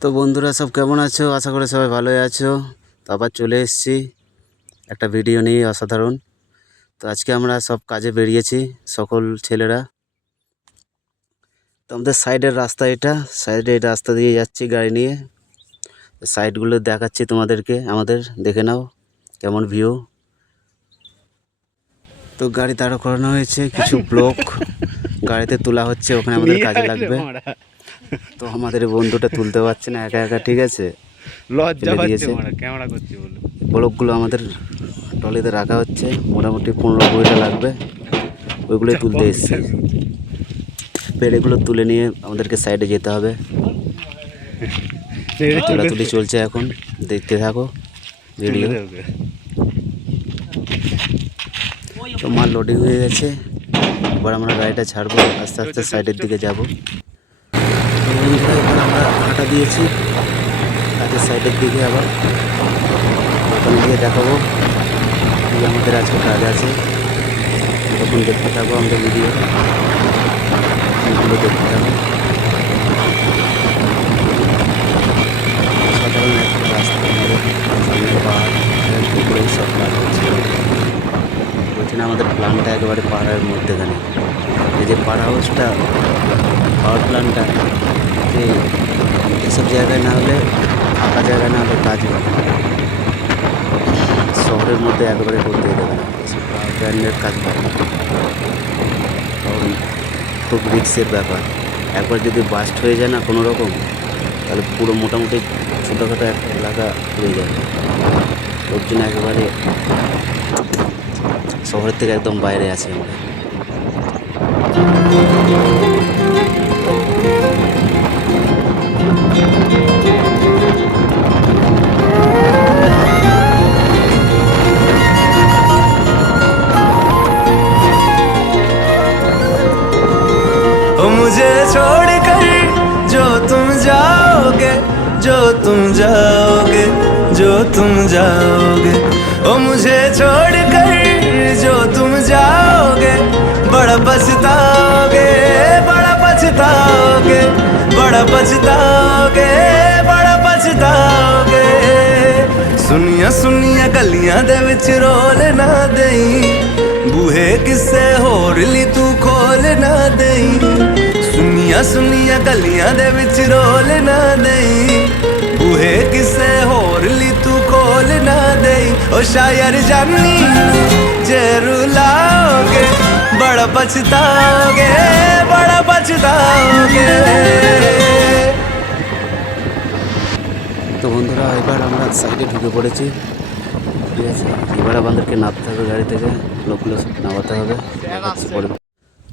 তো বন্ধুরা সব কেমন আছো? আশা করি সবাই ভালোই আছো। তো আবার চলে এসেছি একটা ভিডিও নিয়ে অসাধারণ। তো আজকে আমরা সব কাজে বেরিয়েছি সকল ছেলেরা। তো আমাদের সাইডের রাস্তা এটা, সাইডে এই রাস্তা দিয়ে যাচ্ছি গাড়ি নিয়ে। সাইডগুলো দেখাচ্ছি তোমাদেরকে, আমাদের দেখে নাও কেমন ভিউ। তো গাড়ি দাঁড় করানো হয়েছে, কিছু ব্লক গাড়িতে তোলা হচ্ছে, ওখানে আমাদের কাজে লাগবে। তো আমাদের বন্ধুটা তুলতে পারছে না একা একা, ঠিক আছে, লজ্জা ফেলে পাচ্ছে দিয়েছে। ক্যামেরা করছি বলে। ব্লকগুলো আমাদের ট্রলিতে রাখা হচ্ছে, মোটামুটি 15-20টা লাগবে, ওইগুলোই তুলতে এসেছি। পেড়েগুলো তুলে নিয়ে আমাদেরকে সাইডে যেতে হবে। তোলাতুলি চলছে এখন, দেখতে থাকো ভিডিও। তো মাল লোডিং হয়ে গেছে, এবার আমরা গাড়িটা ছাড়বো, আস্তে আস্তে সাইডের দিকে যাবো। এবার আমরা হাঁটা দিয়েছি কাজের সাইডের দিকে, আবার ওখানে গিয়ে দেখাবো কি আমাদের আজকে কাজ আছে। তখন দেখতে থাকবো আমাদের ভিডিও, এগুলো দেখতে থাকো। সাধারণ একটা রাস্তা, আমাদের সামনে পাহাড়, পুকুরেই সব কাজ হচ্ছে। বলছি না, আমাদের প্ল্যানটা একেবারে পাহাড়ের মধ্যেখানে। এই যে পাওয়ার হাউসটা, পাওয়ার প্ল্যান্টটা, যে এসব জায়গায় না হলে, ফাঁকা জায়গায় না হলে কাজ হবে না। শহরের মধ্যে একেবারে করতেই দেবে না এসব পাওয়ার প্ল্যান্টের কাজ পাবে না, কারণ খুব রিস্কের ব্যাপার। একবার যদি বাস্ট হয়ে যায় না কোনো রকম, তাহলে পুরো মোটামুটি ছোটোখাটো একটা এলাকা হয়ে যাবে। ওর জন্য একেবারে শহরের থেকে একদম বাইরে আছে আমরা। मुझे छोड़कर जो तुम जाओगे, जो तुम जाओगे, जो तुम जाओगे, ओ मुझे छोड़कर जो तुम जाओगे, बड़ा पछताओगे, बड़ा पछताओगे, बड़ा पछताओगे, बड़ा पछताओगे। सुनिया सुनिया गलियां दे विच रोल ना देई, बूहे किसे होर ली तू खोल ना देई। सुनिया सुनिया गलियां दे विच रोल ना देई, बूहे किसे होर ली तू खोल ना देई। ओ शायर जानी जे रुलाओगे, बड़ा पछताओगे, बड़ा पछताओगे। তো বন্ধুরা এবার আমরা সাইডে ঢুকে পড়েছি, ঠিক আছে। এবার আমাদেরকে নামতে হবে গাড়ি থেকে, লোকগুলো সব নামাতে হবে।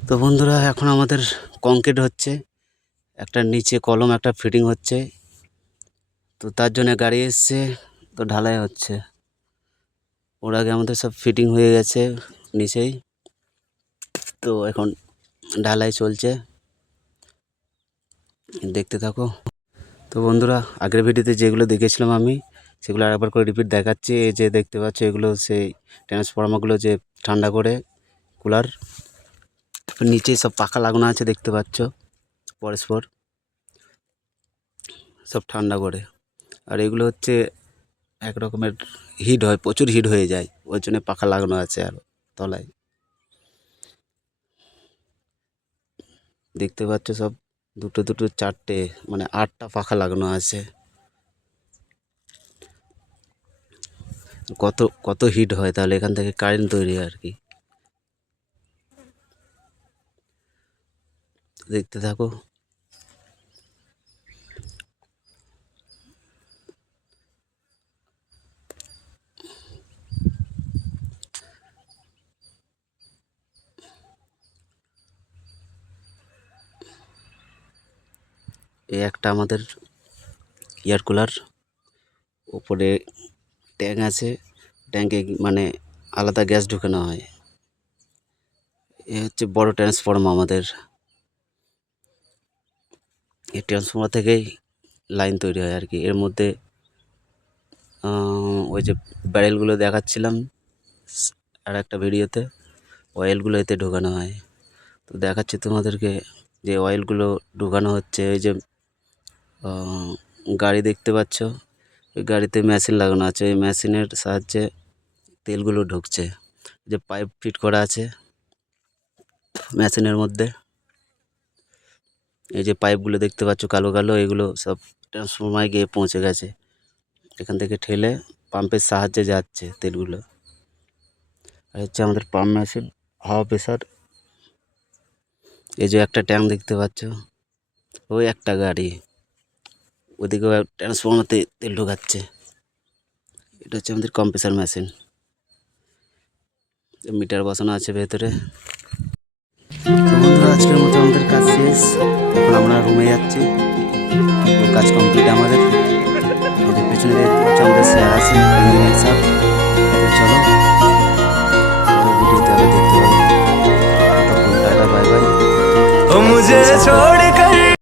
তো বন্ধুরা এখন আমাদের কংক্রিট হচ্ছে, একটা নিচে কলম একটা ফিটিং হচ্ছে। তো তার জন্য গাড়ি এসছে, তো ঢালাই হচ্ছে। ওর আগে আমাদের সব ফিটিং হয়ে গেছে নিচেই, তো এখন ঢালাই চলছে, দেখতে থাকো। তো বন্ধুরা আগের ভিডিওতে যেগুলো দেখেছিলাম আমি, সেগুলো আরেকবার করে রিপিট দেখাচ্ছি। এই যে দেখতে পাচ্ছ, এগুলো সেই ট্রান্সফরমারগুলো যে ঠান্ডা করে, কুলার। নিচে সব পাখা লাগানো আছে দেখতে পাচ্ছ, পরস্পর সব ঠান্ডা করে। আর এগুলো হচ্ছে এক রকমের হিট হয়, প্রচুর হিট হয়ে যায়, ওই জন্য পাখা লাগানো আছে আর তলায় দেখতে পাচ্ছ সব দুটো দুটো চারটে, মানে 8টা পাখা লাগানো আছে। কত কত হিট হয় তাহলে, এখান থেকে কারেন্ট তৈরি হয় আর কি, দেখতে থাকো। এই একটা আমাদের এয়ার কুলার, উপরে ট্যাঙ্ক আছে, ট্যাঙ্কে মানে আলাদা গ্যাস ঢুকানো হয়। এ হচ্ছে বড় ট্রান্সফর্মার আমাদের, এই ট্রান্সফর্মার থেকেই লাইন তৈরি হয় আর কি। এর মধ্যে ওই যে ব্যারেলগুলো দেখাচ্ছিলাম আর একটা ভিডিওতে, অয়েলগুলো এতে ঢোকানো হয়। তো দেখাচ্ছি তোমাদেরকে যে অয়েলগুলো ঢোকানো হচ্ছে, ওই যে গাড়ি দেখতে পাচ্ছ, ওই গাড়িতে মেশিন লাগানো আছে, ওই মেশিনের সাহায্যে তেলগুলো ঢুকছে। যে পাইপ ফিট করা আছে মেশিনের মধ্যে, এই যে পাইপগুলো দেখতে পাচ্ছ কালো কালো, এগুলো সব ট্রান্সফরমারে গিয়ে পৌঁছে গেছে। এখান থেকে ঠেলে পাম্পের সাহায্যে যাচ্ছে তেলগুলো। আর হচ্ছে আমাদের পাম্প মেশিন, হাওয়া প্রেসার। এই যে একটা ট্যাঙ্ক দেখতে পাচ্ছ, ওই একটা গাড়ি, ওদিকেও ট্রান্সফরমারতে তেল ঢোকাচ্ছে। এটা হচ্ছে আমাদের কম্প্রেসার মেশিন, মিটার বসানো আছে ভেতরে। তো বন্ধুরা আজকের মতো আমাদের কাজ শেষ, এখন আমরা রুমে যাচ্ছি। তো কাজ কমপ্লিট আমাদের। এদের পেছনে দেখতে পাচ্ছ আমাদের স্যার আছে, ইঞ্জিনিয়ার সাহেব। তো চলো ভিডিওতে আবার দেখতে পাবো। তখন টাটা বাই বাই। ओ मुझे छोड़